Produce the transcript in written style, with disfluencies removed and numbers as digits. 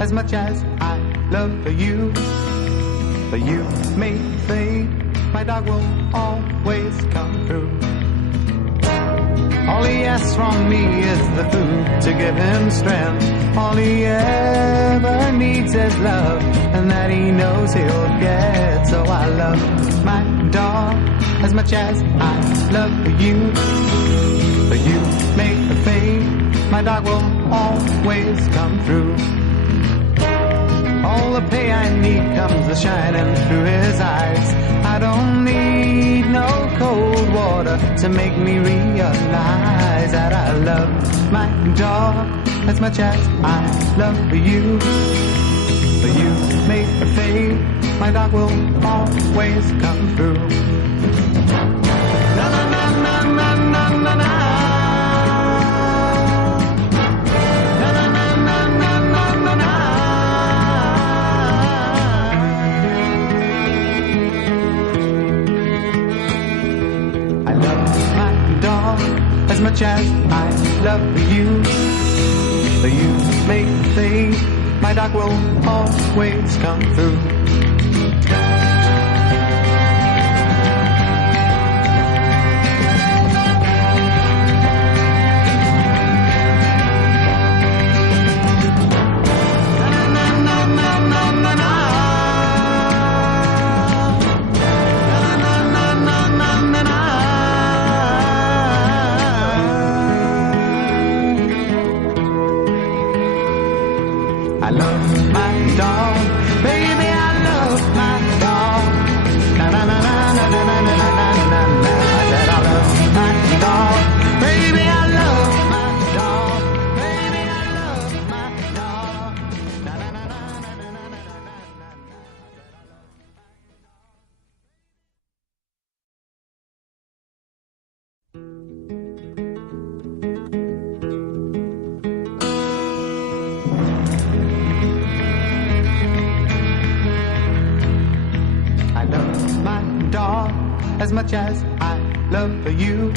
as much as I love for you. But you may fade, my dog will always come through. All he asks from me is the food to give him strength. All he ever needs is love, and that he knows he'll get. So I love my dog as much as I love for you. But you may fade, my dog will always come through. All the pay I need comes shining through his eyes. I don't need no cold water to make me realize that I love my dog as much as I love for you. But you may fade, my dog will always come through. Na na na na na na na na. As much as I love you, but you may fade, my dog will always come through. I love my dog, baby, I love my dog. Na na na na na na na na na na. I said I love my dog, baby, I love my dog, baby, I love my dog. Na na na na na na na na na. I love my dog as much as I love for you.